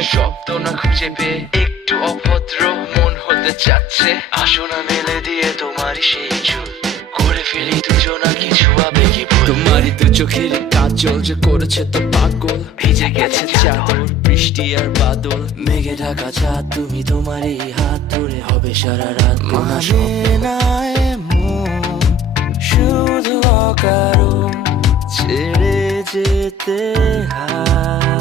বাথরুমে শব্দ না খুঁজে পেয়ে একটু অভদ্র মন হতে চাচ্ছে, আসো না মেলে দিয়ে তোমারই সেই চুল, করে ফেলি দুজনা কিছু আবেগী ভুল। তোমারই দু চোখের কাজল যে করেছে তো পাগল, ভিজে গেছে চাদর বৃষ্টি আর বাদল, মেঘে ঢাকা চাঁদ তুমি তোমারই হাত ধরে হবে সারা রাত। মানে না এমন শুধু অকারণ ছেড়ে যেতে হয়।